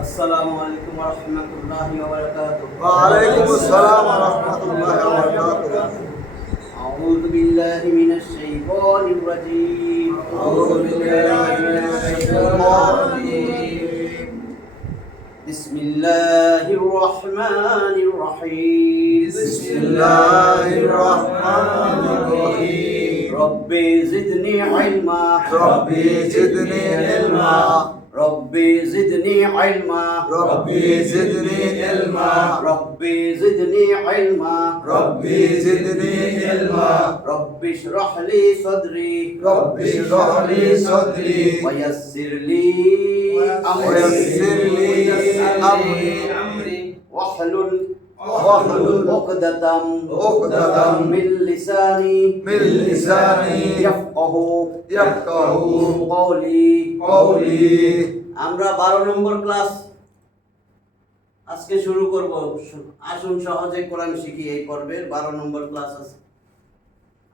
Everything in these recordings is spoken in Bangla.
আসসালামু আলাইকুম ওয়া রাহমাতুল্লাহি ওয়া বারাকাতুহু। ওয়া আলাইকুমুস সালাম ওয়া রাহমাতুল্লাহি ওয়া বারাকাতুহু। আউযু বিল্লাহি মিনাশ শাইতানির রাজীম। আউযু বিল্লাহি মিনাশ শাইতানির রাজীম। বিসমিল্লাহির রাহমানির রহিম। বিসমিল্লাহির রাহমানির রহিম। রব্বি জিদনি ইলমা। রব্বি জিদনি ইলমা। রব্বি জিদনি ইলমা। রব্বি জিদনি ইলমা। রব্বি জিদনি ইলমা। রব্বি জিদনি ইলমা। রব্বি ইশরাহ লি সাদরি। রব্বি ইশরাহ লি সাদরি ওয়া ইয়াসসির লি ওয়া ইয়াসসির লি আমরি واحلل واحلل عقدة من لساني يفقهوا قولي আমরা 12 নম্বর ক্লাস আজকে শুরু করব। আসুন সহজে কোরআন শিখি। এই পর্বের 12 নম্বর ক্লাস আছে।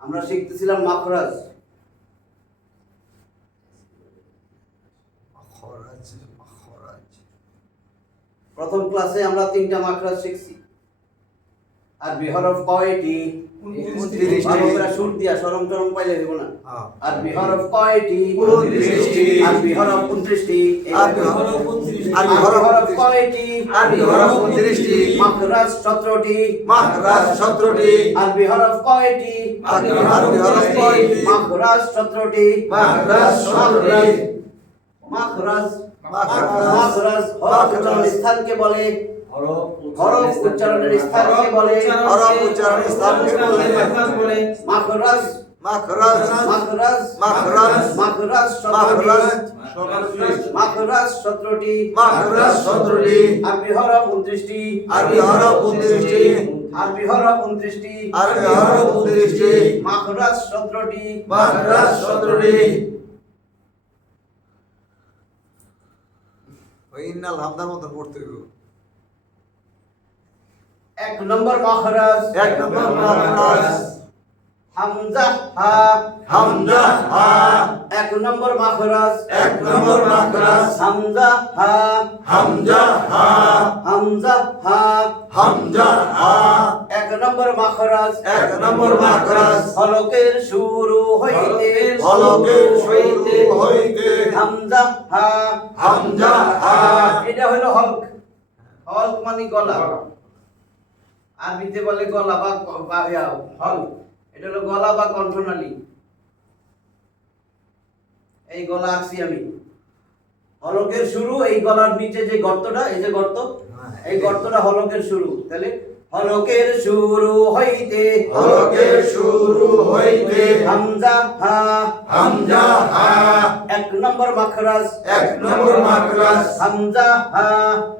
আমরা শিখতেছিলাম মাখরাজ। প্রথম ক্লাসে আমরা 3টা মাখরাজ শিখছি। আরবি হরফ কয়টি? 29টি। ভালো করে সুর দিয়া শরম টরম পাইলে দেব না। হ্যাঁ। আরবি হরফ কয়টি? 29টি। আরবি হরফ 29টি। আরবি হরফ 29টি। আরবি হরফ কয়টি? আরবি হরফ 29টি। মাখরাজ 17টি। মাখরাজ 17টি। আরবি হরফ কয়টি? আরবি হরফ কয়টি? মাখরাজ 17টি। মাখরাজ 17টি। মাখরাজ মাখরাজ হরফ উচ্চারণের স্থানকে বলে। হরফ উচ্চারণের স্থানকে বলে। হরফ উচ্চারণের স্থানকে বলে। মাখরাজ মাখরাজ মাখরাজ মাখরাজ মাখরাজ মাখরাজ 17টি। মাখরাজ 17টি। আরবি হরফ 29টি। আরবি হরফ 29টি। আরবি হরফ 29টি। আরবি হরফ 29টি। মাখরাজ 17টি। মাখরাজ 17টি। ওই ইন্নাল হামদার মতো পড়তে হবে। 1 নম্বর মাখরাজ। 1 নম্বর মাখরাজ হামজা হা। হামজা হা। 1 নম্বর মাখরাজ। 1 নম্বর মাখরাজ হামজা হা। হামজা হা। হামজা হা। হামজা হা। 1 নম্বর মাখরাজ। 1 নম্বর মাখরাজ হলকের শুরু হইতে। হলকের শুরু হইতে। হামজা হা। হামজা হা। এটা হলো হলক। হলক মানে গলা। আরবিতে বলে গলা বা হল। এটা হলো গলা বা কণ্ঠনালী। এই গলা আঁকছি আমি। হলকের শুরু, এই গলার নিচে যে গর্তটা, এই যে গর্ত, এই গর্তটা হলকের শুরু। তাহলে হলকের শুরু হইতে। হলকের শুরু হইতে। হামজা হা। হামজা হা। 1 নম্বর মাখরাজ। 1 নম্বর মাখরাজ হামজা হা।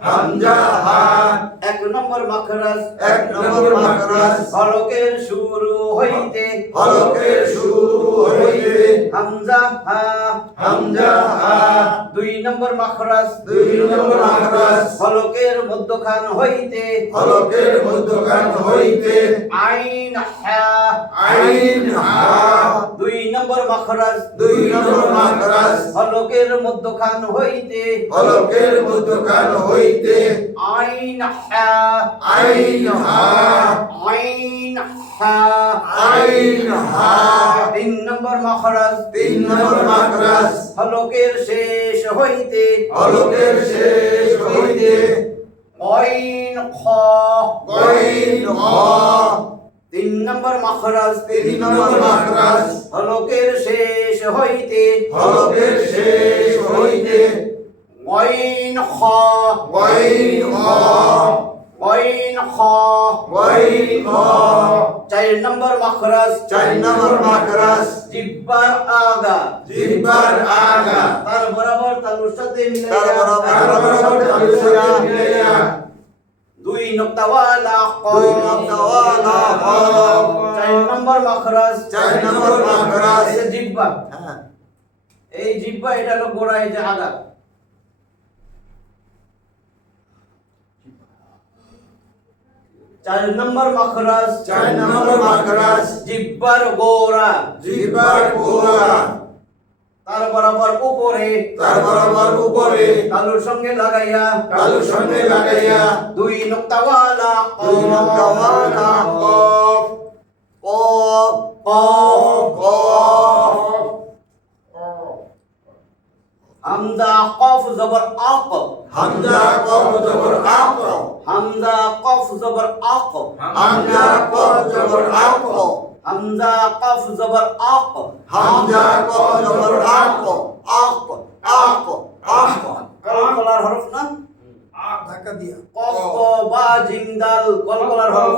হামজা হা। 1 নম্বর মাখরাজ। 1 নম্বর মাখরাজ হলকের শুরু হইতে। হলকের শুরু হইতে। হামজা হা। হামজা হা। 2 নম্বর মাখরাজ। 2 নম্বর মাখরাজ হলকের মধ্যখান হইতে। হলকের মধ্যখান হইতে। আইন হা। আইন হা। 2 নম্বর মাখরাজ। 2 নম্বর মাখরাজ হলকের মধ্যখান হইতে। হলকের মধ্যখান হইতে। আইন হা। আইন হা। আইন হা। আইন হা। 3 নম্বর মাখরাজ। 3 নম্বর মাখরাজ হলকের শেষ হইতে। হলকের শেষ হইতে। আইন খ। আইন হা। 3 নম্বর মাখরাজ। 3 নম্বর মাখরাজ হলকের শেষ হইতে। হলকের শেষ হইতে। আইন খ। আইন হা। আইন খ। আইন হা। 4 নম্বর মাখরাজ। 4 নম্বর মাখরাজ জিহ্বার আগা। জিহ্বার আগা তার বরাবর তালুর সাথে মিলাইয়া। তার বরাবর তালুর সাথে মিলাইয়া। 2 নক্তাওয়ালা খ। 2 নক্তাওয়ালা খ। 4 নম্বর মাখরাজ। 4 নম্বর মাখরাজ এই যে জিহ্বা, হ্যাঁ। এই জিহ্বা এটা হলো গোড়া, এই যে আগা। 4 নম্বর মাখরাজ। 4 নম্বর মাখরাজ জিহ্বার গোড়া। জিহ্বার গোড়া তার বরাবর উপরে তার বরাবর উপরে তালুর সঙ্গে লাগাইয়া তালুর সঙ্গে লাগাইয়া দুই নুক্তাওয়ালা দুই নুক্তাওয়ালা কফ কফ কফ কফ হামজা কফ জবর আক হামজা কফ জবর আক হামজা কফ জবর আক হামজা কফ জবর আক হামজা কফ জবর আক হামজা কফ জবর আক আক আক আক কলকলার হরফ না ধাক্কা দিয়া কফ তো বা জিম দাল কলকলার হরফ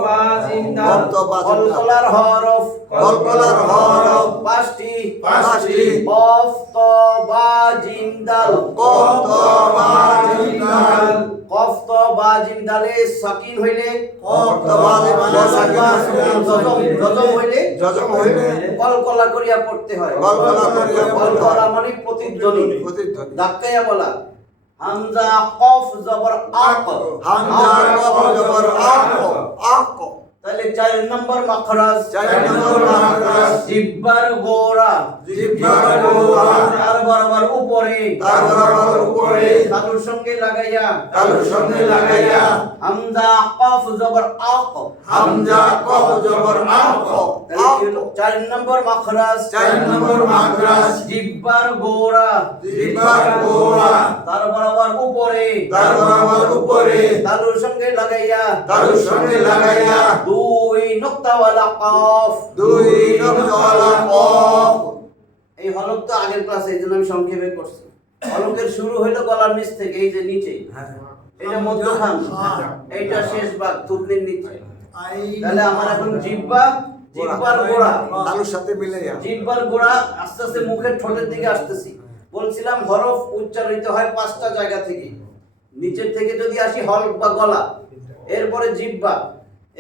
কফ তো বা জিম দাল। কলকলার হরফ কলকলার হরফ পাঁচটি পাঁচটি কফ তো বা জিম দাল কফ তো বা জিম দাল কফ তো বা জিম দালে সাকিন হইলে কফ তো বা জিম দাল সাকিন হইলে জজম হইলে জজম হইলে কলকলা করিয়া পড়তে হয় কলকলা করিয়া পড়তে হয়। কলকলা মানে প্রতিধ্বনি প্রতিধ্বনি ধাক্কাইয়া বলা হামজা কফ জবর আক হামজা কফ জবর আক আক তাহলে 4 নম্বর মাখরাজ 4 নম্বর মাখরাজ জিব্বার গোরা জিহ্বার গোরা তার বরাবর উপরে তার বরাবর উপরে তালুর সঙ্গে লাগাইয়া তালুর সঙ্গে লাগাইয়া হামজা কফ জবর আক হামজা কফ জবর আক আক 4 নম্বর মাখরাজ 4 নম্বর মাখরাজ জিব্বার গোরা জিহ্বার গোরা তার বরাবর উপরে তার বরাবর উপরে তালুর সঙ্গে লাগাইয়া তালুর সঙ্গে লাগাইয়া দুই নুক্তাওয়ালা কফ দুই নুক্তাওয়ালা কফ এই হলক তো আগের ক্লাসে এইজন্য আমি সংক্ষেপে করছি হলকের শুরু হইলো গলার নিচ থেকে এই যে নিচে এটা মধ্যখান এইটা শেষ ভাগ থুতনির নিচে তাহলে আমার এখন জিহ্বার গোড়া তালুর সাথে মিলাইয়া জিহ্বার গোড়া আস্তে আস্তে মুখের ঠোঁটের দিকে আসতেছি বলছিলাম হরফ উচ্চারিত হয় 5টা জায়গা থেকে নিচের থেকে যদি আসি হলক বা গলা এরপরে জিহ্বা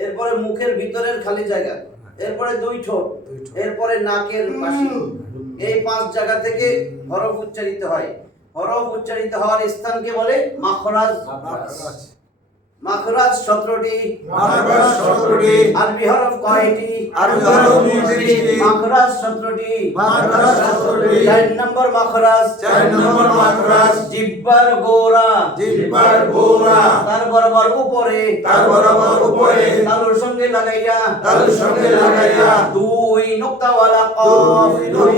এরপরে মুখের ভিতরের খালি জায়গা এরপরে দুই ঠোঁট এরপরে নাকের পাশে এই 5 জায়গা থেকে হরফ উচ্চারিত হয় হরফ উচ্চারিত হওয়ার স্থানকে বলে মাখরাজ মাখরাজ 17টি মাখরাজ 17টি আরবি হরফ কয়টি আরবি হরফ 20টি মাখরাজ 17টি মাখরাজ 17টি 4 নম্বর মাখরাজ 4 নম্বর মাখরাজ জিহ্বার গোরা জিহ্বার গোরা তার বরাবর উপরে তার বরাবর উপরে তালুর সঙ্গে লাগাইয়া তালুর সঙ্গে লাগাইয়া দুই নুক্তাওয়ালা কফ দুই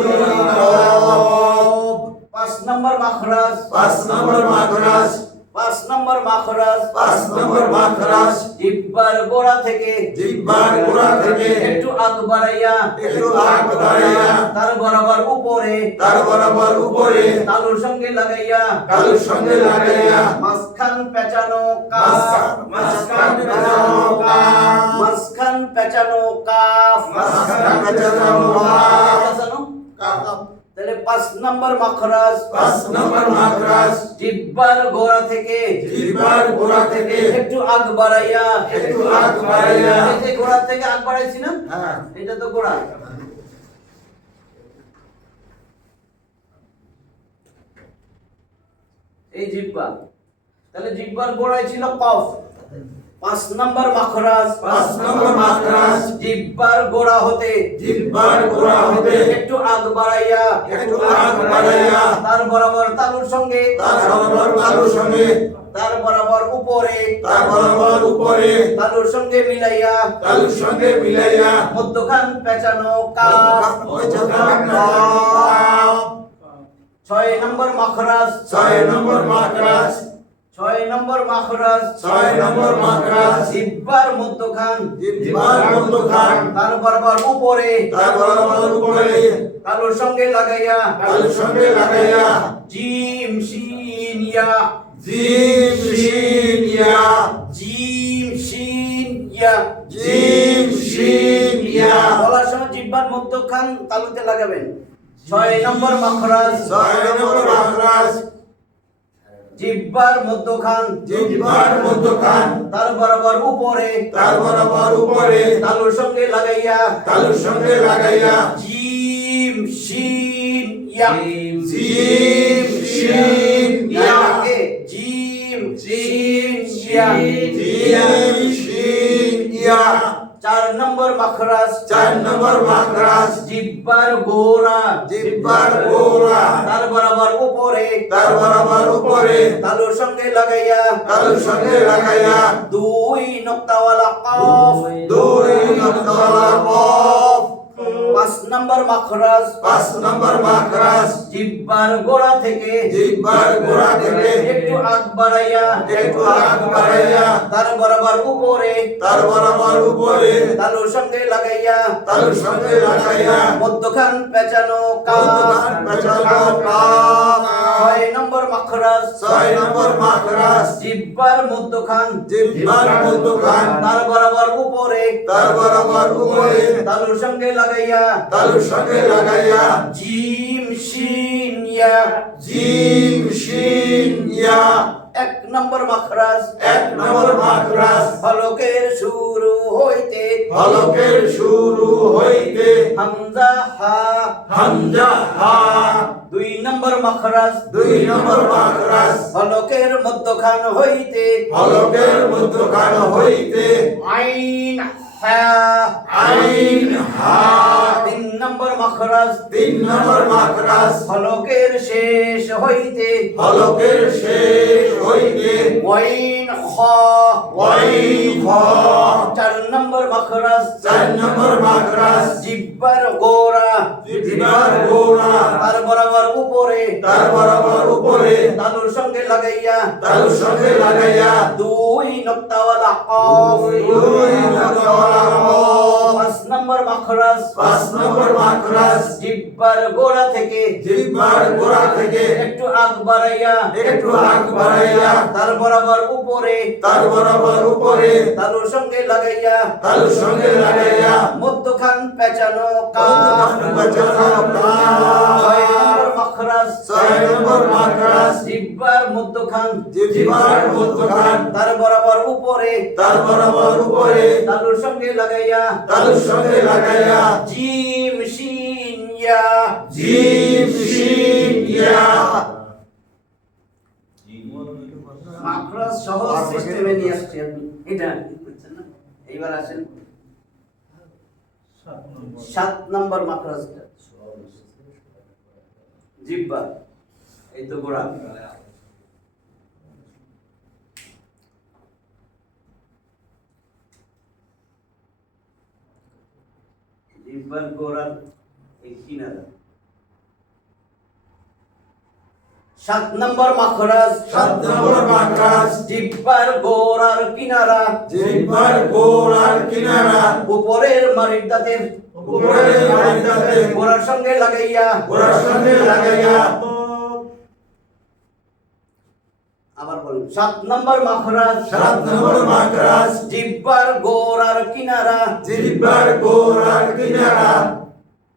কফ 5 নম্বর মাখরাজ 5 নম্বর মাখরাজ 5 নম্বর মাখরাজ 5 নম্বর মাখরাজ জিহ্বার গোড়া থেকে জিহ্বার গোড়া থেকে একটু আগ বাড়াইয়া একটু আগ বাড়াইয়া তার বরাবর উপরে তার বরাবর উপরে তালুর সঙ্গে লাগাইয়া তালুর সঙ্গে লাগাইয়া মাঝখান পেঁচানো কাফ মাঝখান পেঁচানো কাফ মাঝখান পেঁচানো কাফ মাঝখান পেঁচানো পেঁচানো কাফ তাহলে 5 নম্বর মাখরাজ 5 নম্বর মাখরাজ জিহ্বার গোড়া থেকে জিহ্বার গোড়া থেকে একটু আগ বাড়াইয়া একটু আগ বাড়াইয়া এই যে গোড়া থেকে আগ বাড়াইছি না হ্যাঁ এটা তো গোড়া এই জিহ্বা তাহলে জিহ্বার গোড়ায় ছিল কফ 5 নম্বর মাখরাজ 5 নম্বর মাখরাজ জিহ্বার গোড়া হতে জিহ্বার গোড়া হতে একটু আগ বাড়াইয়া একটু আগ বাড়াইয়া তার বরাবর তালুর সঙ্গে তার বরাবর তালুর সঙ্গে তার বরাবর উপরে তার বরাবর উপরে তালুর সঙ্গে মিলাইয়া তালুর সঙ্গে মিলাইয়া মধ্যখান পেঁচানো কাফ 6 নম্বর মাখরাজ 6 নম্বর মাখরাজ 6 নম্বর মাখরাজ 6 নম্বর মাখরাজ জিহ্বার মধ্যখান জিহ্বার মধ্যখান তার বরাবর উপরে তার বরাবর উপরে তালুর সঙ্গে লাগাইয়া তালুর সঙ্গে লাগাইয়া জিম শিন ইয়া জিম শিন ইয়া জিম শিন ইয়া জিম শিন ইয়া বলার সময় জিহ্বার মধ্যখান তালুতে লাগাবেন 6 নম্বর মাখরাজ 6 নম্বর মাখরাজ জিহ্বার মধ্যখান জিহ্বার মধ্যখান তার বরাবর উপরে তার বরাবর উপরে তালুর সঙ্গে লাগাইয়া তালুর সঙ্গে লাগাইয়া জিম শিন ইয়া জিম শিন ইয়া জিম শিন ইয়া জিম শিন ইয়া 4 নম্বর মাখরাজ 4 নম্বর মাখরাজ জিহ্বার গোড়া জিহ্বার গোড়া তার বরাবর উপরে তার বরাবর উপরে তালুর সঙ্গে লাগাইয়া তালুর সঙ্গে লাগাইয়া 2 নোক্তাওয়ালা কফ 2 নকতাওয়ালা কফ 5 নম্বর মাখরাজ 5 নম্বর মাখরাজ জিহ্বার গোড়া থেকে জিহ্বার গোড়া থেকে একটু আগ বাড়াইয়া একটু আগ বাড়াইয়া তার বরাবর উপরে তার বরাবর উপরে তালুর সঙ্গে লাগাইয়া তালুর সঙ্গে লাগাইয়া মধ্যখান পেঁচানো কাফ মধ্যখান পেঁচানো কাফ 6 নম্বর মাখরাজ 6 নম্বর মাখরাজ জিহ্বার মধ্যখান জিহ্বার মধ্যখান তার বরাবর উপরে তার বরাবর উপরে তালুর সঙ্গে লাগাইয়া তালুর সঙ্গে লাগাইয়া জিম শিন ইয়া জিম শিন ইয়া 1 নম্বর মাখরাজ 1 নম্বর মাখরাজ হলকের শুরু হইতে হলকের শুরু হইতে হামজা হা হামজা হা 2 নম্বর মাখরাজ 2 নম্বর মাখরাজ হলকের মধ্যখান হইতে হলকের মধ্যখান হইতে আইন হা আইন হা 3 নম্বর মাখরাজ 3 নম্বর মাখরাজ হলকের শেষ হইতে হলকের শেষ হইতে ওয়াইন খ ওয়াইন খ 4 নম্বর মাখরাজ 4 নম্বর মাখরাজ জিহ্বার গোড়া জিহ্বার গোড়া তার বরাবর উপরে তার বরাবর উপরে তালুর সঙ্গে লাগাইয়া তালুর সঙ্গে লাগাইয়া 2 নোক্তাওয়ালা কফ 2 নকতাওয়ালা কফ 5 নম্বর মাখরাজ 5 নম্বর মাখরাজ জিহ্বার গোড়া থেকে জিহ্বার গোড়া থেকে একটু আগ বাড়াইয়া একটু আগ বাড়াইয়া তার বরাবর উপরে তার বরাবর উপরে তালুর সঙ্গে লাগাইয়া তালুর সঙ্গে লাগাইয়া মধ্যখান পেঁচানো মধ্যখান পেঁচানো কাফ 6 নম্বর মাখরাজ 6 নম্বর মাখরাজ জিহ্বার মধ্যখান জিহ্বার মধ্যখান তার বরাবর উপরে তার বরাবর উপরে তালুর সঙ্গে লাগাইয়া তালুর সঙ্গে লাগাইয়া জিম শিন ইয়া জিম শিন ইয়া মাখরাজ সহজ সিস্টেমে নিয়ে আসছি আপনি এটা বুঝছেন না এইবার আসেন 7 নম্বর মাখরাজটা জিহ্বা এই তো গোড়া জিহ্বার গোড়ার এই কিনারা 7 নম্বর মাখরাজ 7 নম্বর মাখরাজ জিহ্বার গোড়ার কিনারা জিহ্বার গোড়ার কিনারা উপরের মাড়ির দাঁতের উপরের মাড়ির দাঁতের গোড়ার সঙ্গে লাগাইয়া গোড়ার সঙ্গে লাগাইয়া আবার বলুন 7 নম্বর মাখরাজ 7 নম্বর মাখরাজ জিহ্বার গোড়ার কিনারা জিহ্বার গোড়ার কিনারা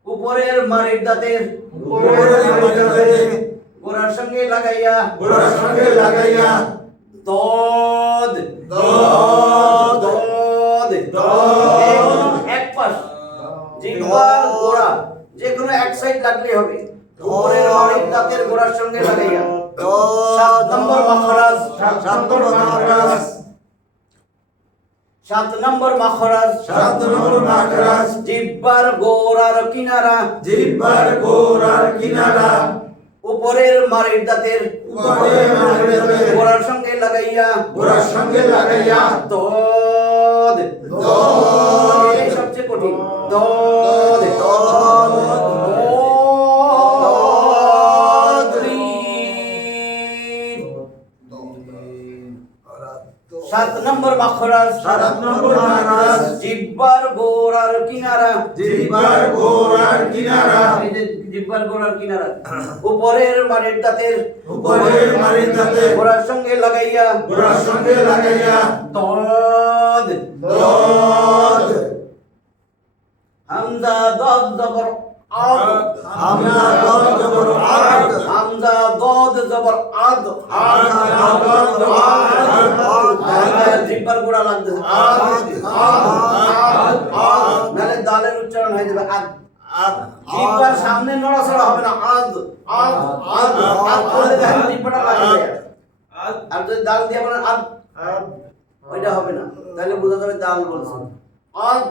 উপরের মাড়ির দাঁতের উপরের মাড়ির দাঁতের গোড়ার সঙ্গে লাগাইয়া গোড়ার সঙ্গে লাগাইয়া দদ দদ দদ দদ এক পাশ জিহ্বার গোড়া যে কোনো এক সাইড লাগলে হবে উপরের মাড়ির দাঁতের গোড়ার সঙ্গে লাগাইয়া 7 নম্বর মাখরাজ 7 নম্বর মাখরাজ 7 নম্বর মাখরাজ 7 নম্বর মাখরাজ জিহ্বার গোড়ার কিনারা জিহ্বার গোড়ার কিনারা উপরের মাড়ির দাঁতের উপরের মাড়ির দাঁতের গোড়ার সঙ্গে লাগাইয়া গোড়ার সঙ্গে লাগাইয়া দদ দদ এই সবচেয়ে কঠিন দদ দদ 7 নম্বর মাখরাজ 7 নম্বর মাখরাজ জিহ্বার গোড়ার কিনারা জিহ্বার গোড়ার কিনারা এই যে জিহ্বার গোড়ার কিনারা উপরের মাড়ির দাঁতের উপরের মাড়ির দাঁতের গোড়ার সঙ্গে লাগাইয়া গোড়ার সঙ্গে লাগাইয়া দদ দদ হামজা দদ জবর আদ হামজা দদ জবর আদ হামজা দদ জবর আদ হামজা দদ জবর আদ জিহ্বার গোড়া লাগতেছে আদ আদ আদ নালে দালের উচ্চারণ হয়ে যাবে আদ আদ জিহ্বার সামনে নড়াচড়া হবে না আদ আদ আদ আদ করে দেখেন জিহ্বাটা লাগবে আর যদি দাল দিয়ে বলেন আদ আদ ওইটা হবে না তাহলে বোঝা যাবে দাল বলছেন আদ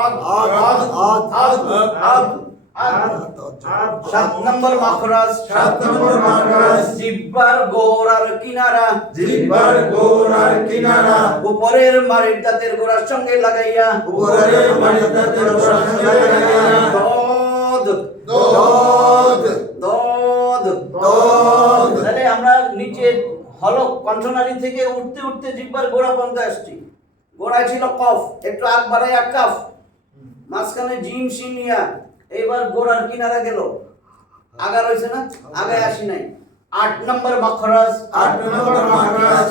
আদ আদ, আদ আদ, আদ আদ আদ আদ, 7 নম্বর মাখরাজ 7 নম্বর মাখরাজ জিহ্বার গোড়ার কিনারা জিহ্বার গোড়ার কিনারা উপরের মাড়ির দাঁতের গোড়ার সঙ্গে লাগাইয়া উপরের মাড়ির দাঁতের গোড়ার সঙ্গে লাগাইয়া দদ দদ দদ দদ তাহলে আমরা নিচে হলক কণ্ঠনালী থেকে উঠতে উঠতে জিহ্বার গোড়া পর্যন্ত আসছি। গোড়ায় ছিল কফ, একটু আগ বাড়াইয়া কাফ, মাঝখানে জিম সিনিয়া, এইবার গোড়ার কিনারা গেল, আগা রয়েছে না, আগায় আসি নাই। 8 নম্বর মাখরাজ 8 নম্বর মাখরাজ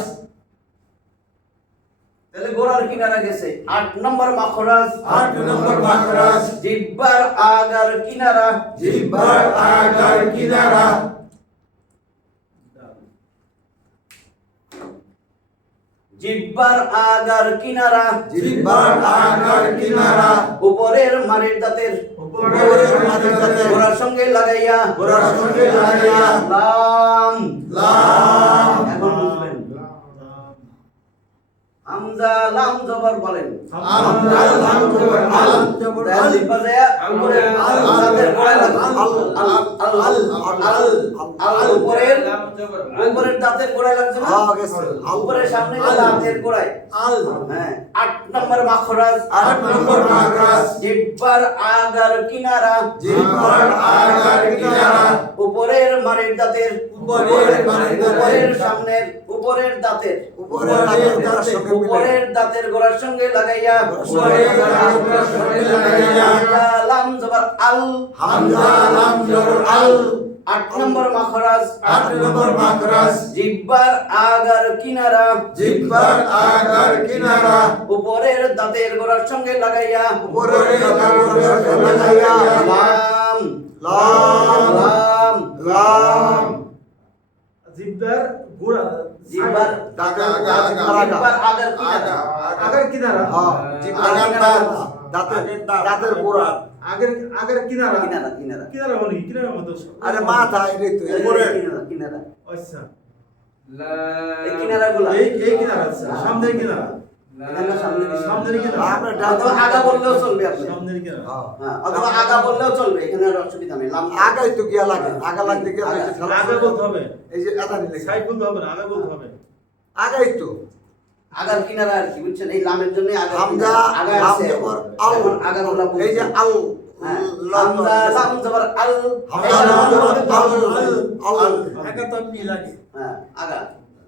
তাহলে গোড়ার কিনারা গেছে। 8 নম্বর মাখরাজ 8 নম্বর মাখরাজ জিহ্বার আগার কিনারা জিহ্বার আগার কিনারা জিহ্বার আগার কিনারা জিহ্বার আগার কিনারা উপরের মাড়ির দাঁতের উপরের মাঝের দাঁতের গোড়ার সঙ্গে লাগাইয়া গোড়ার সঙ্গে লাগাইয়া লাম লাম এখন বুঝবেন। হামজা লাম জবর বলেন। হামজা লাম জবর আল তাহলে জিহ্বা যায় উপরে আল, দাঁতের গোড়ায় লাগে। আল, আল আল আল আল আল উপরের দাঁতের গোড়ায় লাগছে না, হ্যাঁ, গেছে। উপরের সামনে যে দাঁতের গোড়ায়। আল, হ্যাঁ 8 নম্বর মাখরাজ 8 নম্বর মাখরাজ জিহ্বার আগার কিনারা জিহ্বার আগার কিনারা উপরের মাড়ির দাঁতের উপরের মাড়ির দাঁতের উপরের সামনের উপরের দাঁতের উপরের দাঁতের গোড়ার সঙ্গে মিলে। উপরের দাঁতের গোড়ার সঙ্গে লাগাইয়া উপরের দাঁতের গোড়ার সঙ্গে লাগাইয়া হামজা লাম জবর আল হামজা লাম জবর আল 8 নম্বর মাখরাজ 8 নম্বর মাখরাজ জিহ্বার আগার কিনারা জিহ্বার আগার কিনারা উপরের দাঁতের গোড়ার সঙ্গে লাগাইয়া উপরের দাঁতের উপরের গোড়ার সঙ্গে লাগাইয়া লাম লাম, লাম লাম, জিহ্বার গোড়া জিহ্বার দাঁতের জিহ্বার আগার কিনারা আগের কিনারা হ্যাঁ, জিহ্বার দাঁতের গোড়া। আগের আগের কিনারা কিনারা কিনারা কিনারা হলি কিনারা মতো আরে মাথা এটাই তো উপরের। কিনারা কিনারা আচ্ছা এই কিনারাগুলা এই কিনারা আছে সামনের কিনারা এখানে সামনের কিনারা আমরা অথবা আগা বললেও চলবে আপনি। সামনের কিনারা হ্যাঁ। হ্যাঁ, অথবা আগা বললেও চলবে, এখানে আর অসুবিধা নেই। লাম আগাই তো গিয়া লাগে, আগা লাগতে গিয়া লাগে ঠেলা। আগে বলতে হবে এই যে আদা নিলে সাইড বলতে হবে না আগে বলতে হবে আগাই তো আগার কিনারা আর কি বুঝছেন, এই লামের জন্য আগা হামজা আগা লাম আছে জবর আল, এখন আগাগুলা এই যে আল, হ্যাঁ, লাম হামজা লাম জবর আল হামজা লাম জবর আল, আল, আগে তো এমনি লাগে হ্যাঁ আগা,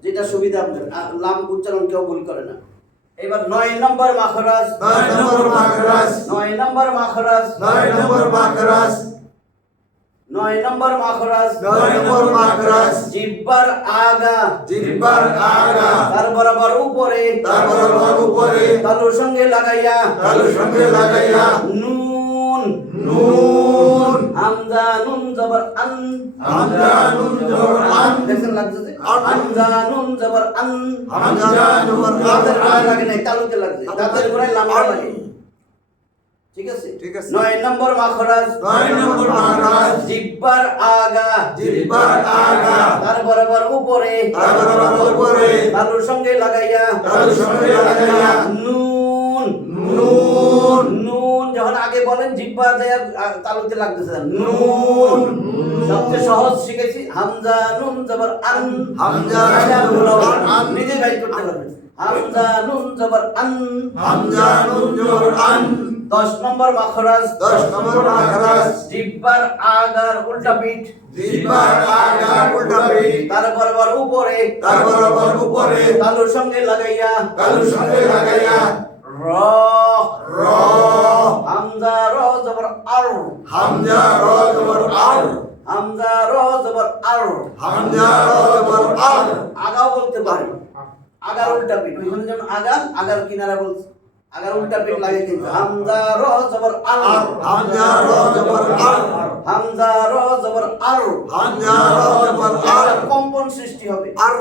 যেটা সুবিধা আপনার। লাম উচ্চারণ কেউ ভুল করে না। এবার 9 নম্বর মাখরাজ 9 নম্বর মাখরাজ 9 নম্বর মাখরাজ 9 নম্বর মাখরাজ 9 নম্বর মাখরাজ 9 নম্বর মাখরাজ জিহ্বার আগা জিহ্বার আগা তার বরাবর উপরে তার বরাবর উপরে তালুর সঙ্গে লাগাইয়া তালুর সঙ্গে লাগাইয়া নুন নুন হামজা নুন জবর আন হামজা নুন জবর আন দেখছেন লাগছে যে আন। হামজা নুন জবর আন হামজা নুন দাঁতের জবর গোড়ায় আন লাগে নাই, তালুতে লাগছে, দাঁতের গোড়ায় লামটা লাগে। ঠিক আছে ঠিক আছে। 9 নম্বর মাখরাজ 9 নম্বর মাখরাজ জিহ্বার আগা জিহ্বার আগা তার বরাবর উপরে তার বরাবর উপরে তালুর সঙ্গে লাগাইয়া তালুর সঙ্গে লাগাইয়া নুন নুন নুন যখন আগে বলেন জিহ্বা দেয়া তালুতে লাগতেছে না। নুন সবচেয়ে সহজ শিখেছি হামজা নুন জবর আন হামজা নুন নুন জবর আন। নিজে বাইর করতে পারবেন। হামজা নুন জবর আন হামজা নুন জবর আন 10 নম্বর মাখরাজ 10 নম্বর মাখরাজ জিহ্বার আগার উল্টা পিঠ জিহ্বার আগা উল্টা পিঠ তার বরাবর উপরে তার বরাবর উপরে তালুর সঙ্গে লাগাইয়া তালুর সঙ্গে লাগাইয়া র র হামজা র জবর আর হামজা র জবর আর হামজা র জবর আর হামজা র জবর আর আগাও বলতে পারেন, আগার উল্টা পিঠ ওইখানে যেমন আগা আগার কিনারা বলছে, আগার উল্টা পিঠ লাগে কিন্তু হামজা র জবর আর হামজা র জবর আর হামজা র জবর আর হামজা র জবর আর কম্পন সৃষ্টি হবে। আর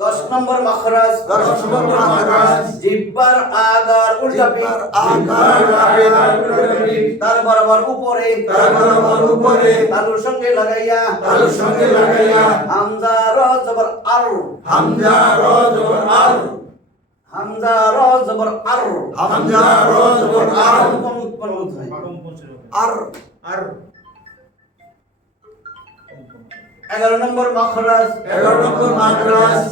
10 নম্বর মাখরাজ 10 নম্বর মাখরাজ জিহ্বার আগার উল্টা পিঠ জিহ্বার আগার উল্টা পিঠ তার বরাবর উপরে তার বরাবর উপরে তালুর সঙ্গে লাগাইয়া তালুর সঙ্গে লাগাইয়া হামজা র জবর আর হামজা র জবর আর হামজা র জবর আর, হামজা র জবর আর, উৎপন্ন হয়। আর আর 11 নম্বর মাখরাজ, 11 নম্বর মাখরাজ,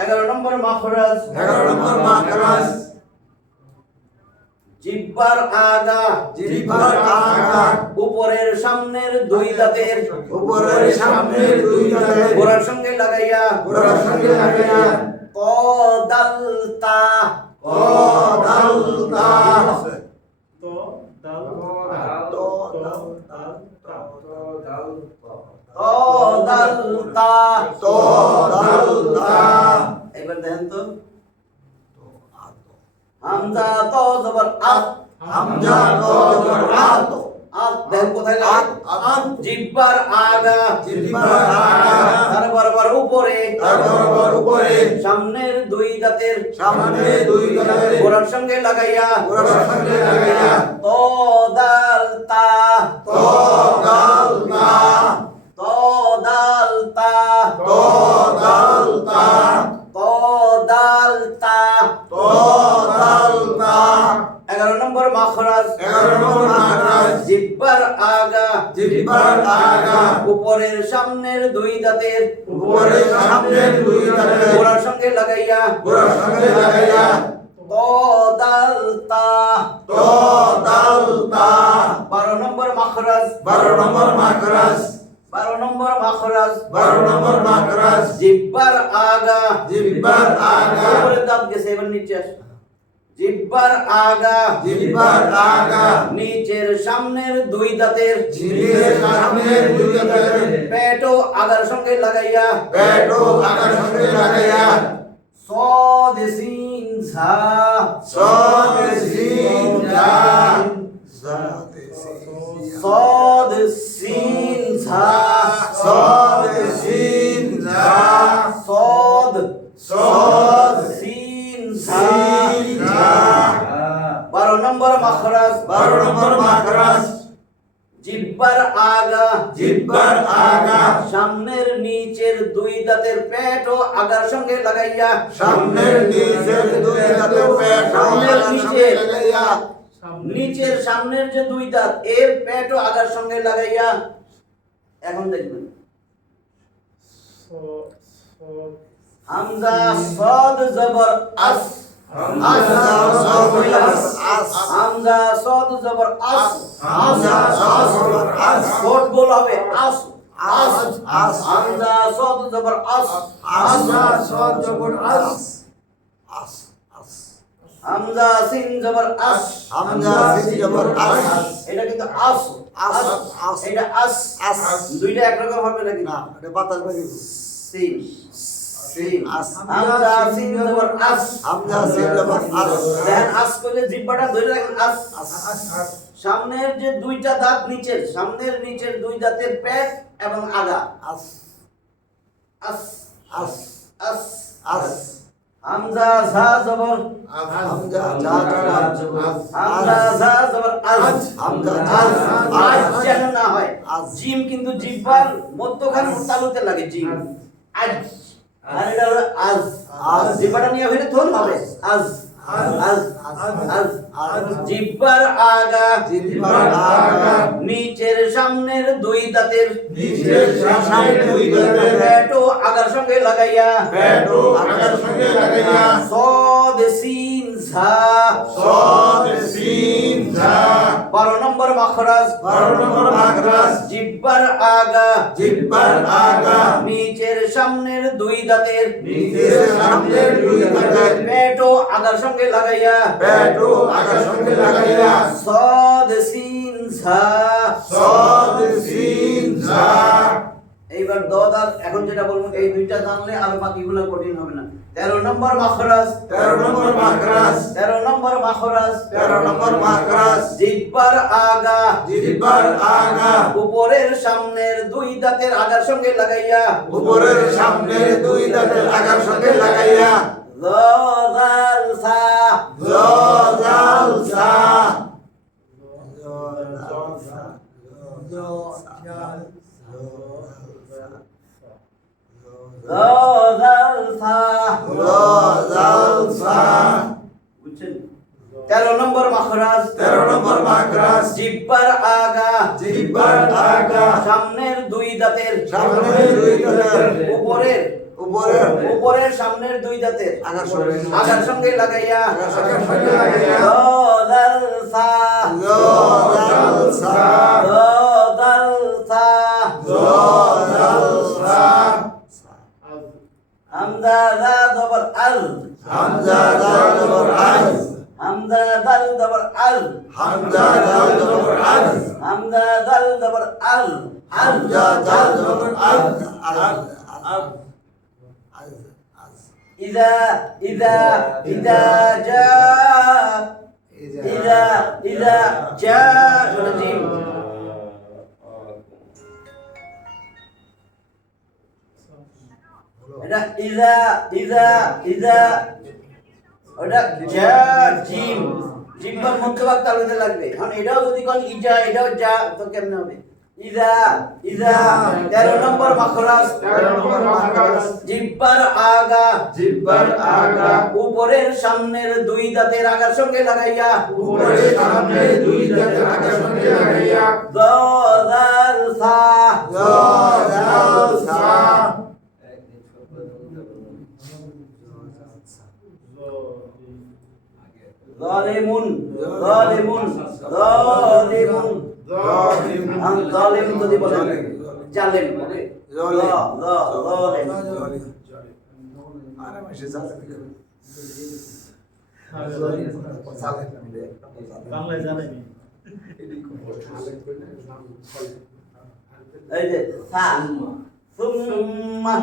11 নম্বর মাখরাজ, 11 নম্বর মাখরাজ, জিহ্বার আগা, জিহ্বার আগা, উপরের সামনের দুই দাঁতের, উপরের সামনের দুই দাঁতের, গোড়ার সঙ্গে লাগাইয়া, গোড়ার সঙ্গে লাগাইয়া, ক দাল তা, ক দাল তা, তো দাল তো ক দাল তা। তো দাল তা, এবার দেখেন তো, হামজা ত জবর আত, হামজা ত জবর আত, আত দেখেন কোথায় লাগে? আত, জিহ্বার আগা, জিহ্বার আগা, তার বরাবর উপরে, তার বরাবর উপরে, সামনের দুই দাঁতের, সামনের দুই দাঁতের, গোড়ার সঙ্গে লাগাইয়া, গোড়ার সঙ্গে লাগাইয়া, ত দাল তা, ত দাল তা, ত দাল তা, ত দাল তা, ত দাল তা। ত দাল তা, 11 নম্বর মাখরাজ, 11 নম্বর মাখরাজ, জিহ্বার আগা, জিহ্বার আগা, উপরের সামনের দুই দাঁতের, উপরের সামনের দুই দাঁতের, গোড়ার সঙ্গে লাগাইয়া, গোড়ার সঙ্গে লাগাইয়া, ত দাল তা। ত দাল তা, 12 নম্বর মাখরাজ, 12 নম্বর মাখরাজ, 12 নম্বর মাখরাজ, 12 নম্বর মাখরাজ, জিহ্বার আগা, জিহ্বার আগা, উপরের দাঁত গেছে, এবার নিচে আস। জিহ্বার আগা, জিহ্বার আগা, নিচের সামনের দুই দাঁতের, জিহ্বার সামনের দুই দাঁতের, পেট ও আগার সঙ্গে লাগাইয়া, পেট ও আগার সঙ্গে লাগাইয়া, সদ সিন ঝা, সদ সিন জা, সদ সিন ঝা, সদ সিন জা, সদ সদ সিন ঝা। সিন জা, 12 নম্বর মাখরাজ, 12 নম্বর মাখরাজ, জিহ্বার আগা, জিহ্বার আগা, সামনের নিচের দুই দাঁতের পেট ও আগার সঙ্গে লাগাইয়া, সামনের নিচের দুই দাঁতের, পেট ও আগার সঙ্গে লাগাইয়া, নিচের সামনের যে দুই দাঁত এর পেট ও আগার সঙ্গে লাগাইয়া। এখন দেখবেন হামজা সদ জবর আস, হামজা সদ আস, হামজা সদ জবর আস, হামজা সদ আস, ঠোঁট গোল হবে আস, আস, আস, হামজা সদ জবর আস, হামজা সদ জবর আস, আস আস হামজা সিন জবর আস, হামজা সিন জবর আস, এটা কিন্তু আস, আস, আস, আস। এটা আস, আস। দুইটা একরকম হবে নাকি? না এটা বাতাস বেরিয়ে সিন, সিন, আস। হামজা সিন জবর আস, হামজা সিন জবর আস দেখেন আস করলে জিহ্বাটা ধরে রাখেন আস, আস সামনের যে দুইটা দাঁত নিচের, সামনের নিচের দুই দাঁতের পেট এবং আগা, আস আস, আস আস, আস হামজা ঝা জবর, হামজা জা জবর হামজা ঝা জবর আজ, হামজা আজ, ঝা আজ যেন না হয়, আজ। জিম কিন্তু জিহ্বার মধ্যখানে তালুতে লাগে জিম, আজ, আর এটা হলো আজ, আজ। জিহ্বাটা নিয়ে হইলে থন হবে আজ, আজ, আজ, আজ। জিহ্বার আগা, জিহ্বার আগা, নিচের সামনের দুই দাঁতের, নিচের সামনের দুই দাঁতের, পেট ও আগার সঙ্গে লাগাইয়া, পেট ও আগার সঙ্গে লাগাইয়া, সদ সিন ঝা, সদ সিন জা, 12 নম্বর মাখরাজ, 12 নম্বর মাখরাজ, জিহ্বার আগা, জিহ্বার আগা, নিচের সামনের দুই দাঁতের, নিচের সামনের দুই দাঁতের, পেট ও আগার সঙ্গে লাগাইয়া, পেট ও আগার সঙ্গে লাগাইয়া, সদ সিন ঝা। সদ সিন জা। এইবার দদ আর এখন যেটা বলবো এই দুইটা জানলে আর বাকিগুলো কঠিন হবে না। 13 নম্বর মাখরাজ, 13 নম্বর মাখরাজ, 13 নম্বর মাখরাজ, 13 নম্বর মাখরাজ, জিহ্বার আগা, জিহ্বার আগা, উপরের সামনের দুই দাঁতের আগার সঙ্গে লাগাইয়া, উপরের সামনের দুই দাঁতের আগার সঙ্গে লাগাইয়া, জাল সা, জাল সা, জাল সা জালসা বুঝছেন 13 নম্বর মাখরাজ 13 নম্বর মাখরাজ জিহ্বার আগা জিহ্বার আগা সামনের দুই দাঁতের সামনের দুই দাঁতের উপরের উপরের উপরের সামনের দুই দাঁতের আগার সঙ্গে লাগাইয়া সঙ্গে লাগাইয়া জাল সা জালসা জাল সা জালসা হামজা জা জবর আল হামজা দাল জবর আজ হামজা দাল জবর আল হামজা দাল জবর আজ হামজা দাল জবর আল হামজা দাল জবর আজ إذا جاء الرجيم إذا ওটা যা জিম জিম্বার মধ্যে ভাগ তালুতে লাগবে এখন এটাও যদি কোন ইজা এটাও যা তো কেমনে হবে ইজা 13 নম্বর মাখরাজ জিব্বার আগা উপরের সামনের দুই দাঁতের আগার সঙ্গে লাগাইয়া উপরের সামনে দুই দাঁতের আগার সঙ্গে লাগাইয়া জাল সা জালসা জালিমুন জালিম যদি বলেন জালেম হবে জালিম আরে মাসে জালে বাংলায় জানেনি এই যে সা সুম্মা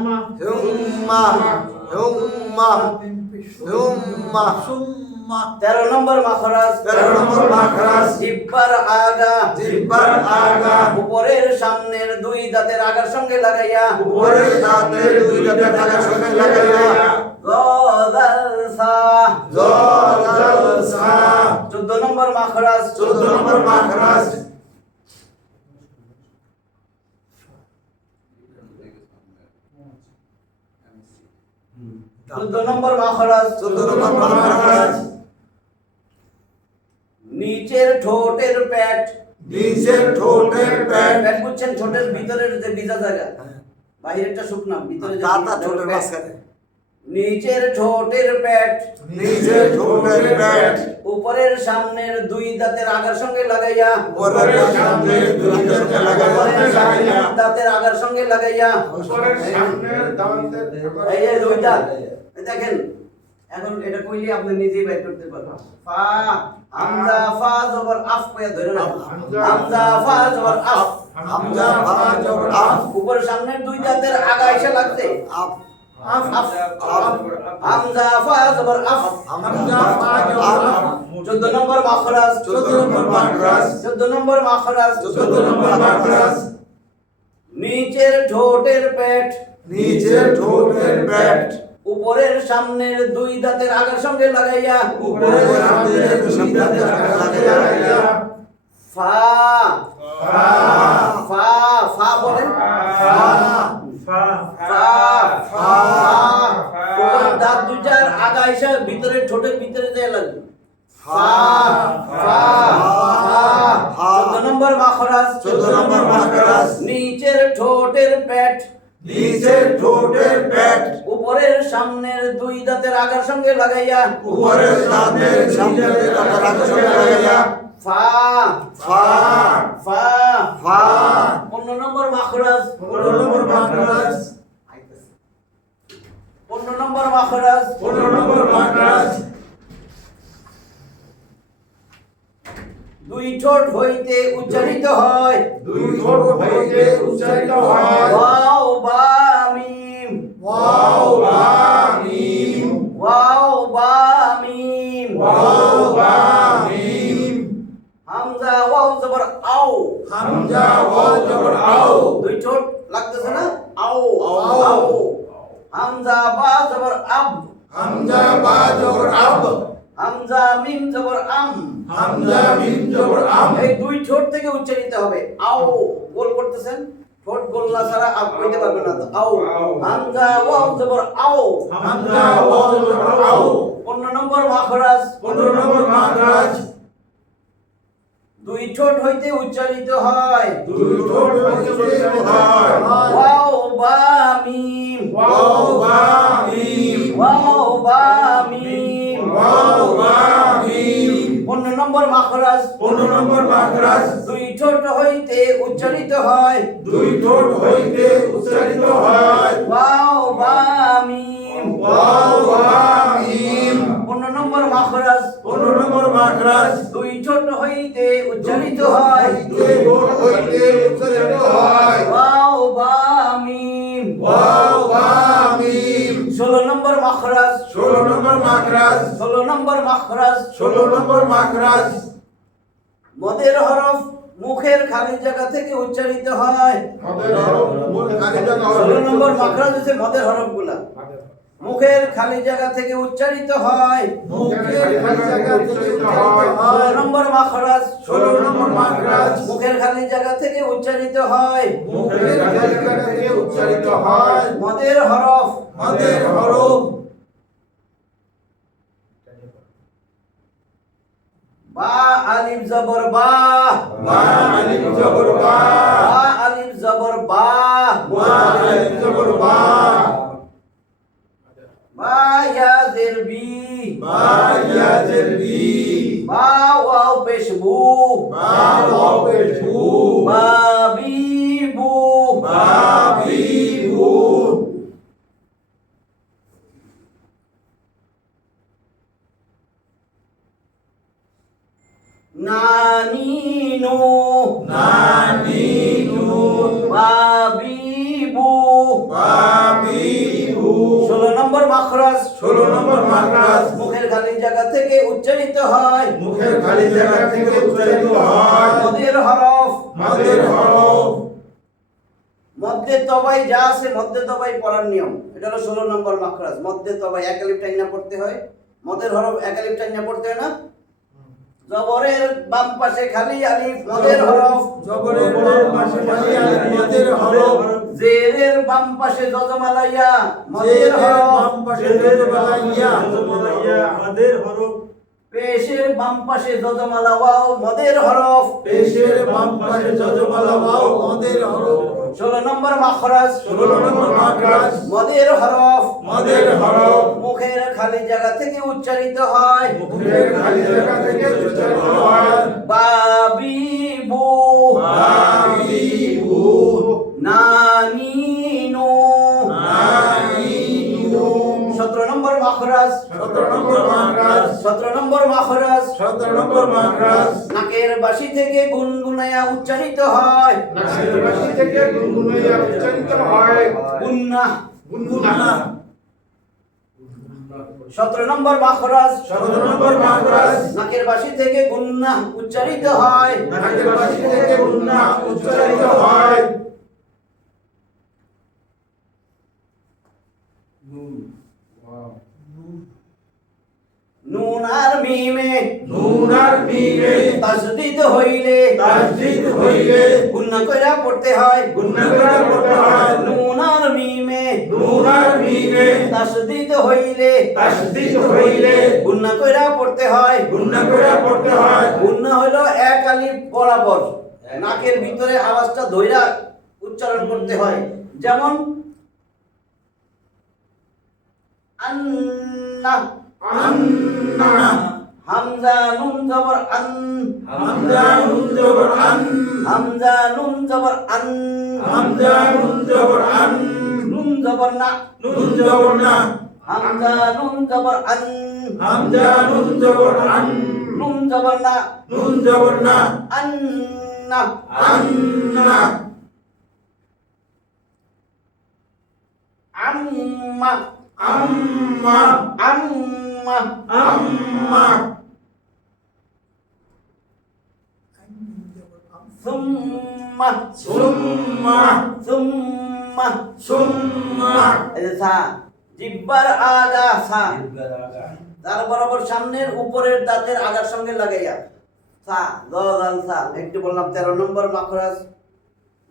হুম্মা 13 নম্বর মাখরাজ 13 নম্বর মাখরাজ জিহ্বার আগা জিহ্বার আগা উপরের সামনের দুই দাঁতের আগার সঙ্গে লাগাইয়া উপরের দাঁতের দুই দাঁতের আগার সঙ্গে লাগাইয়া জালসা জালসা 14 নম্বর মাখরাজ 14 নম্বর মাখরাজ 14 নম্বর মাখরাজ 14 নম্বর মাখরাজ নিচের ঠোঁটের পেট নিচের ঠোঁটের পেট পেট বুঝছেন ঠোঁটের ভিতরের যে ভিজা জায়গা বাইরেরটা শুকনা ভিতরে যে দাঁতা ভিতরের ঠোঁটের পেট। মাঝখানে নিচের ঠোঁটের পেট নিচের ঠোঁটের পেট উপরের সামনের দুই দাঁতের আগার সঙ্গে লাগাইয়া উপরের সামনে দুই দাঁতের উপরের লাগাইয়া সামনের দাঁতের আগার সঙ্গে লাগাইয়া উপরের সামনের দাঁতের এই যে দুই দাঁত এই দেখেন এখন এটা কইলে আপনি নিজেই বাইর করতে পারবেন ফা হামজা ফা জবর আফ কইয়া ধরে রাখুন হামজা ফা জবর আফ হামজা ফা জবর আফ উপরের সামনের দুই দাঁতের আগা এসে লাগছে আপ আফ হামজা ফা জবর আফ হামজা ফা জবর আফ 14 নম্বর মাখরাজ 14 নম্বর মাখরাজ 14 নম্বর মাখরাজ 14 নম্বর মাখরাজ নিচের ঠোঁটের পেট নিচের ঠোঁটের পেট উপরের সামনের দুই দাঁতের আগার সঙ্গে লাগাইয়া উপরের সামনের দুই দাঁতের লাগাইয়া ফা ফা ফা ফা বলেন ফা ফা ফা ফা উপরের দাঁত দুইটার আগা এসে ভিতরে ঠোঁটের ভিতরে যায় লাগবে ফা ফা ফা 14 নম্বর মাখরাজ 14 নম্বর মাখরাজ নিচের ঠোঁটের পেট নিচের ঠোঁটের পেট উপরের সামনের দুই দাঁতের আগার সঙ্গে লাগাইয়া উপরের দাঁতের সামনের দুই দাঁতের আগার সঙ্গে লাগাইয়া ফা ফা ফা ফা 15 নম্বর মাখরাজ 15 নম্বর মাখরাজ 15 নম্বর মাখরাজ 15 নম্বর মাখরাজ দুই ঠোঁট হইতে উচ্চারিত হয় দুই ঠোঁট হইতে উচ্চারিত হয় ওয়াও বা মিম ওয়াও বা মিম ওয়াও বা মিম ওয়াও বা মিম হামজা ওয়াও জবর আও হামজা ওয়াও জবর আও দুই ঠোঁট লাগতেছে না আও আও। আও হামজা বা জবর আব হামজা বা জবর আব হামজা মিম জবর আম হামজা মিম জবর আম এই দুই ঠোঁট থেকে উচ্চারিত হবে আও গোল করতেছেন ঠোঁট গোল্লা ছাড়া আপ কইতে পারবে না তো আও হামজা ওয়াও জবর আও হামজা ওয়াও জবর আও 15 নম্বর মাখরাজ 15 নম্বর মাখরাজ দুই ঠোঁট হইতে উচ্চারিত হয় দুই ঠোঁট হইতে উচ্চারিত হয় ওয়াও বা মিম ওয়াও বা মিম ওয়াও বা মিম ওয়াও বা মিম 15 নম্বর মাখরাজ 15 নম্বর মাখরাজ দুই ঠোঁট হইতে উচ্চারিত হয় দুই ঠোঁট হইতে উচ্চারিত হয় ওয়াও বা মিম ওয়াও বা মিম 15 নম্বর মাখরাজ 15 নম্বর মাখরাজ দুই ঠোঁট হইতে উচ্চারিত হয় দুই ঠোঁট হইতে উচ্চারিত হয় ওয়াও বা মিম ওয়াও বা মিম 16 নম্বর মাখরাজ 16 নম্বর মাখরাজ 16 নম্বর মাখরাজ 16 নম্বর মাখরাজ মদের হরফ মুখের খালি জায়গা থেকে উচ্চারিত হয় মদের হরফ মুখ খালি জায়গা 16 নম্বর মাখরাজ হচ্ছে মদের হরফগুলা মুখের খালি জায়গা থেকে উচ্চারিত হয় মুখের খালি জায়গা থেকে উচ্চারিত হয় 16 নম্বর মাখরাজ 16 নম্বর মাখরাজ মুখের খালি জায়গা থেকে উচ্চারিত হয় মুখের খালি জায়গা থেকে উচ্চারিত হয় মদের হরফ মদের হরফ বা আলিফ জবর বা বা আলিফ জবর বা বা আলিফ জবর বা বা আলিফ জবর বা বা ইয়া জের বি বা ইয়া জের বি বা ওয়াও পেশ বু বা ওয়াও পেশ বু বা বি বু বা বি বু নানি নু নানি নু বা বি বু বা বি বু 16 নম্বর মাখরাজ 16 নম্বর মাখরাজ মুখের খালি জায়গা থেকে উচ্চারিত হয় মুখের খালি জায়গা থেকে উচ্চারিত হয় মদের হরফ মদের হরফ মধ্যে তবাই যা আছে মধ্যে তবাই পড়ার নিয়ম এটা হলো 16 নম্বর মাখরাজ মধ্যে তবাই এক আলিফ টাইনা পড়তে হয় মদের হরফ এক আলিফ টাইনা পড়তে হয় না জবরের বাম পাশে খালি আলিফ মদের হরফ জবরের বাম পাশে খালি আলিফ মদের হরফ জেরের বাম পাশে যজমালা ইয়া মদের জেরের হরফ বাম পাশে জজমালা ইয়া আমাদের হরফ পেশের বাম পাশে যজমালা ওয়াও মদের হরফ পেশের বাম পাশে জজমালা ওয়াও মদের হরফ 16 নম্বর মাখরাজ 16 নম্বর মাখরাজ মদের হরফ মদের হরফ মুখের খালি জায়গা থেকে উচ্চারিত হয় মুখের খালি জায়গা থেকে উচ্চারিত হয় বা বি বু বা বি বু নানি নু নানি নু 17 নম্বর মাখরাজ 17 নম্বর মাখরাজ 17 নম্বর মাখরাজ 17 নম্বর মাখরাজ নাকের বাসি থেকে গুনগুনায়া উচ্চারিত হয় নাকের বাসি থেকে গুনগুনাইয়া উচ্চারিত হয় গুন্না গুনগুনা 17 নম্বর মাখরাজ 17 নম্বর মাখরাজ নাকের বাসি থেকে গুন্না উচ্চারিত হয় নাকের বাসি থেকে গুননা উচ্চারিত হয় নুন আর মিমে নুন আর মিমে তাসদীদ হইলে তাসদীদ হইলে গুন্না কইরা পড়তে হয় গুননা করে পড়তে হয় নুন আর মিমে নুন আর মিমে তাসদীদ হইলে তাসদীদ হইলে গুন্না কইরা পড়তে হয় গুননা করে পড়তে হয় গুন্না হলো এক আলিফ বরাবর নাকের ভিতরে আওয়াজটা ধইরা উচ্চারণ করতে হয় যেমন আন্না আন্না হামজা নুন জবর আন হামজা নুন জবর আন হামজা নুন জবর আন হামজা নুন জবর আন নুন জবর না নুন জবর না হামজা নুন জবর আন হামজা নুন জবর আন নুন জবর না নুন জবর না আন্না আন্না আম্মা আম্মা আম্মা আম্মা সুম্মা সুম্মা সুম্মা সুম্মা এই যে সা জিব্বার আগা সা তার বরাবর সামনের উপরের দাঁতের আগার সঙ্গে লাগাইয়া সা দাল সা একটু বললাম 13 নম্বর মাখরাজ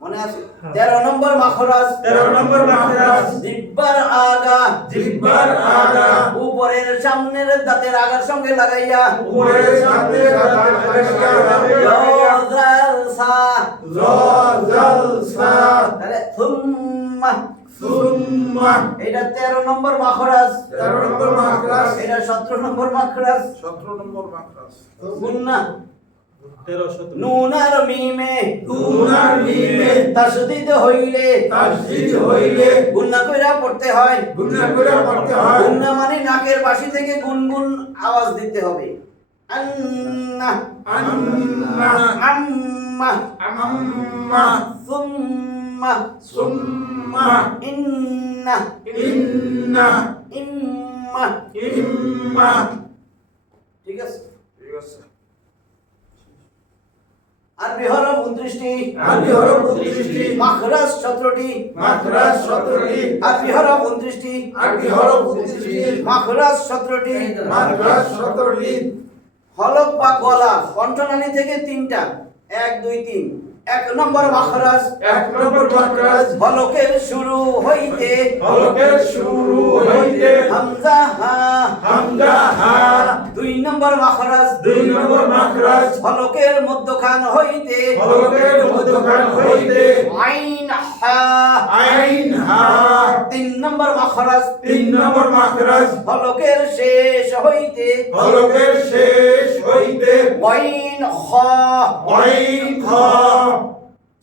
মনে আছে? 13 নম্বর মাখরাজ 13 নম্বর মাখরাজ জিহ্বার আগা জিহ্বার আগা উপরের সামনের দাঁতের আগার সঙ্গে লাগাইয়া উপরের সামনে জালসা জালসা তাহলে সুম্মা সুম্মা এটা 13 নম্বর মাখরাজ 13 নম্বর মাখরাজ এটা 17 নম্বর মাখরাজ 17 নম্বর মাখরাজ গুন্না 13 17 নুন আর মিমে নুন আর মিমে তাসদীদ হইলে তাসদীদ হইলে গুন্না কইরা পড়তে হয় গুণনা করে পড়তে হয় গুন্না মানে নাকের পাশে থেকে গুনগুন আওয়াজ দিতে হবে আন্না আন্না আম্মা আম্মা সুম্মা সুম্মা ইন্না ইন্না ইম্মা ইম্মা ঠিক আছে ঠিক আছে আরবি হরফ 29টি আরবি হরফ 29টি মাখরাজ 17টি মাখরাজ 17টি আরবি হরফ 29টি আরবি হরফ 29টি মাখরাজ 17টি মাখরাজ 17টি হলক বা গলা কণ্ঠনালী থেকে 3টা 1 2 3 এক নম্বর মাখরাজ 1 নম্বর মাখরাজ হলকের শুরু হইতে হলকের শুরু হইতে হামজা হা হামজা হা 2 নম্বর মাখরাজ 2 নম্বর মাখরাজ হলকের মধ্যখান হইতে হলকের মধ্যখান হইতে আইন হা আইন হা 3 নম্বর মাখরাজ 3 নম্বর মাখরাজ হলকের শেষ হইতে হলকের শেষ হইতে আইন খ আইন খ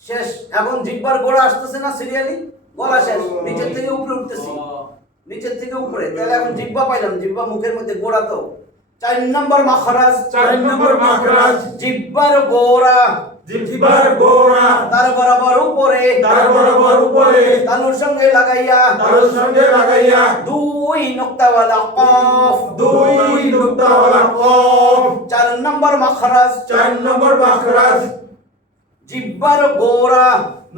শেষ এখন জিহ্বার গোড়া আসতেছে না সিরিয়ালি গলা শেষ নিচের থেকে উপরে উঠতেছি নিচের থেকে উপরে তাহলে এখন জিহ্বা পাইলাম জিহ্বা মুখের মধ্যে গোড়া তো 4 নম্বর মাখরাজ 4 নম্বর মাখরাজ জিহ্বার গোড়া জিহ্বার গোড়া তার বরাবর উপরে তার বরাবর উপরে তালুর সঙ্গে লাগাইয়া তার সঙ্গে লাগাইয়া 2 নোক্তাওয়ালা কফ 2 নুক্তাওয়ালা কফ 4 নম্বর মাখরাজ 4 নম্বর মাখরাজ জিহ্বার গোড়া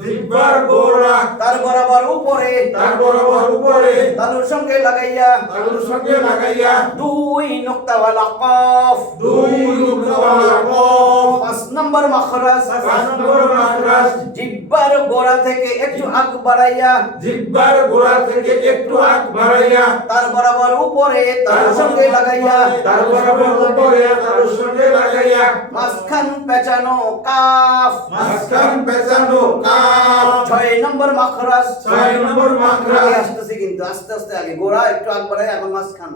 জিহ্বার গোড়া তার বরাবর উপরে তার বরাবর উপরে তালুর সঙ্গে লাগাইয়া তার সঙ্গে লাগাইয়া 2 নোক্তাওয়ালা কফ 2 নুক্তাওয়ালা কফ 5 নম্বর মাখরাজ 5 নম্বর মাখরাজ জিহ্বার গোড়া থেকে একটু আগ বাড়াইয়া জিহ্বার গোড়া থেকে একটু আগ বাড়াইয়া তার বরাবর উপরে তার সঙ্গে লাগাইয়া তার বরাবর উপরে তার সঙ্গে লাগাইয়া মাঝখান পেঁচানো কাফ মাঝখান পেঁচানো কাফ 6 নম্বর মাখরাজ 6 নম্বর মাখরাজ আগে আসতেছে কিন্তু আস্তে আস্তে আগে গোড়া একটু আগ বাড়াই এখন মাঝখান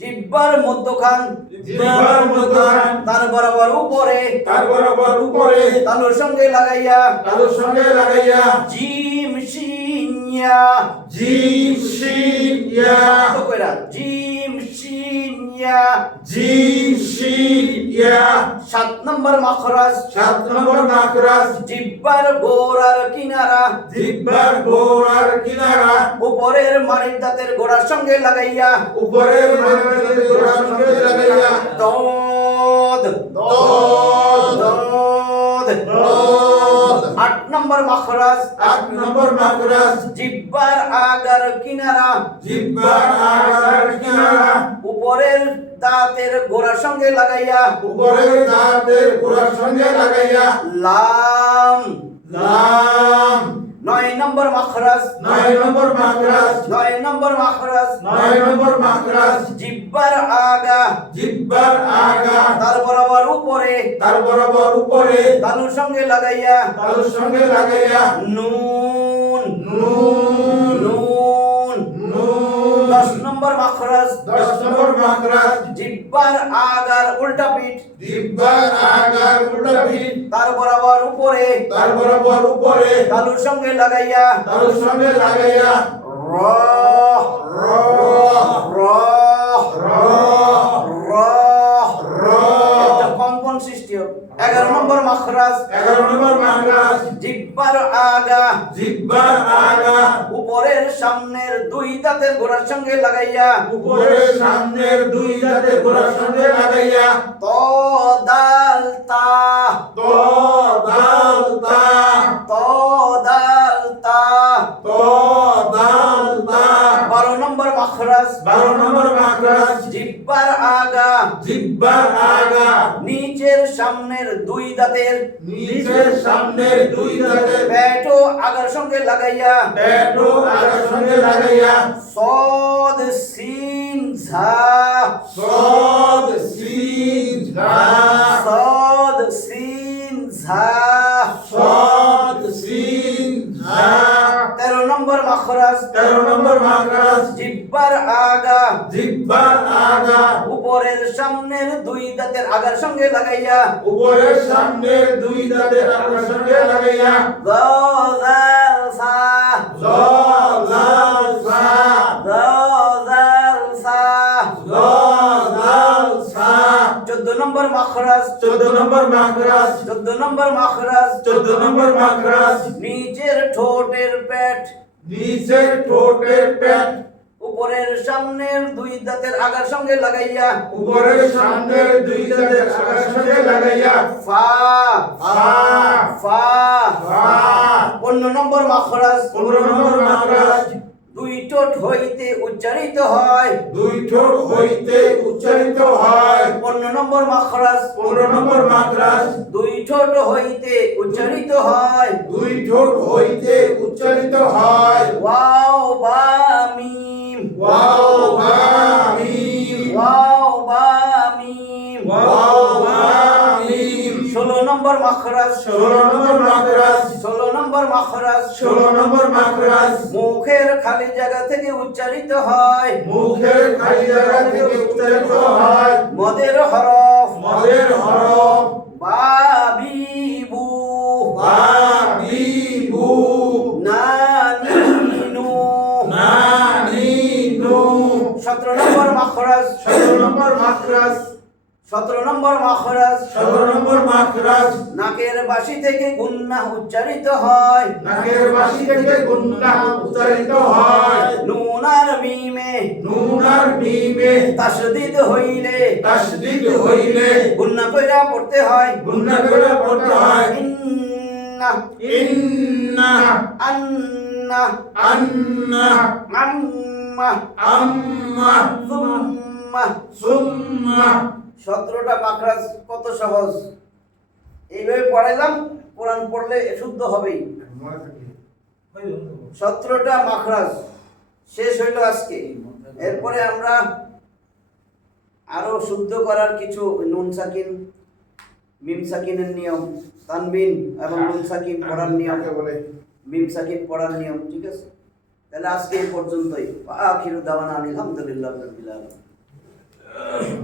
জিহ্বার মধ্যখান জিহ্বার মধ্যখান তার বরাবর উপরে তার বরাবর উপরে তালুর সঙ্গে লাগাইয়া তার সঙ্গে লাগাইয়া জিম শিন ইয়া জিম শিন ইয়া তো কইরা জিম শিন ইয়া জিম শিন ইয়া 7 নম্বর মাখরাজ 7 নম্বর মাখরাজ জিহ্বার গোড়ার কিনারা জিহ্বার গোড়ার কিনারা উপরের মাড়ির দাঁতের গোড়ার সঙ্গে লাগাইয়া উপরের মাঝখানের গোড়ার সঙ্গে লাগাইয়া দদ দদ দদ দদ 8 নম্বর মাখরাজ 8 নম্বর মাখরাজ জিহ্বার আগার কিনারা জিহ্বার আগার কিনারা উপরের দাঁতের গোড়ার সঙ্গে লাগাইয়া উপরের দাঁতের গোড়ার সঙ্গে লাগাইয়া লাম লাম 9 নম্বর মাখরাজ 9 নম্বর মাখরাজ 9 নম্বর মাখরাজ 9 নম্বর মাখরাজ জিহ্বার আগা জিহ্বার আগা তার বরাবর উপরে তার বরাবর উপরে তালুর সঙ্গে লাগাইয়া তার সঙ্গে লাগাইয়া নুন নুন নুন নুন 10 নম্বর মাখরাজ 10 নম্বর মাখরাজ জিহ্বার আগার উল্টা পিঠ জিহ্বার আগার উল্টা পিঠ তার বরাবর উপরে তার বরাবর উপরে তালুর সঙ্গে লাগাইয়া তার সঙ্গে লাগাইয়া র র র র র র একটা কম্পন সৃষ্টি হবে 11 নম্বর মাখরাজ 11 নম্বর মাখরাজ জিহ্বার আগা জিহ্বার আগা উপরের সামনের 2 দাঁতের গোড়ার সঙ্গে লাগাইয়া উপরের সামনের 2 দাঁতের গোড়ার সঙ্গে লাগাইয়া ত দাল তা ত দাল তা ত দাল তা ত দাল তা 12 নম্বর মাখরাজ 12 নম্বর মাখরাজ জিহ্বার আগা জিহ্বার আগা নিচের সামনের দুই দাঁতের নিচের সামনের দুই দাঁতের পেট ও আগার সঙ্গে লাগাইয়া পেট ও আগার সঙ্গে লাগাইয়া সদ সিন ঝা সদ সিন ঝা সদ সিন ঝা সদ সিন ঝা 13 নম্বর মাখরাজ 13 নম্বর মাখরাজ জিহ্বার আগা জিহ্বার আগা উপরের সামনের দুই দাঁতের আগার সঙ্গে লাগাইয়া উপরের সামনের দুই দাঁতের আগার সঙ্গে লাগাইয়া দাল সা জাল সা দাল সা জাল সা 14 নম্বর মাখরাজ 14 নম্বর মাখরাজ 14 নম্বর মাখরাজ 14 নম্বর মাখরাজ নিচের ঠোঁটের পেট নিচের ঠোঁটের পেট উপরের সামনের দুই দাঁতের আগার সঙ্গে লাগাইয়া উপরের সামনের দুই দাঁতের আগার সঙ্গে লাগাইয়া ফা ফা ফা ফা 15 নম্বর মাখরাজ 15 নম্বর মাখরাজ দুই ঠোঁট হইতে উচ্চারিত হয় দুই ঠোঁট হইতে উচ্চারিত হয় 15 নম্বর মাখরাজ 15 নম্বর মাখরাজ দুই ঠোঁট হইতে উচ্চারিত হয় দুই ঠোঁট হইতে উচ্চারিত হয় ওয়াও বা মিম ওয়াও বা মিম ওয়াও বা মিম ওয়াও বা মিম 16 নম্বর মাখরাজ 16 নম্বর মাখরাজ 16 নম্বর মাখরাজ 16 নম্বর মাখরাজ মুখের খালি জায়গা থেকে উচ্চারিত হয় মুখের খালি জায়গা থেকে উচ্চারিত হয় মদের হরফ মদের হরফ বাবিবু বাবিবু নানিনু নানিনু 17 নম্বর মাখরাজ 17 নম্বর মাখরাজ 17 নম্বর মাখরাজ 17 নম্বর মাখরাজ নাকের বাসি থেকে গুন্নাহ উচ্চারিত হয় নাকের বাসি থেকে গুন্না উচ্চারিত হয় নুন আর মিমে নুন আর মিমে তাসদীদ হইলে তাসদীদ হইলে গুন্না কইরা পড়তে হয় গুন্না করে পড়তে হয় ইন্না ইন্না আন্না আন্না আম্মা আম্মা সুম্মা সুম্মা 17টা মাখরাজ কত সহজ এইভাবে পড়াইলাম কোরআন পড়লে শুদ্ধ হবেই 17টা মাখরাজ শেষ হইল আজকে এরপরে আমরা আরো শুদ্ধ করার কিছু নুন সাকিন মিম সাকিনের নিয়ম তানবিন এবং নুন সাকিন পড়ার নিয়ম মিম সাকিন পড়ার নিয়ম ঠিক আছে তাহলে আজকে এই পর্যন্তই আখিরু দাওয়ানা আলহামদুলিল্লাহ রাব্বিল আলামিন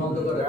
বন্ধ করে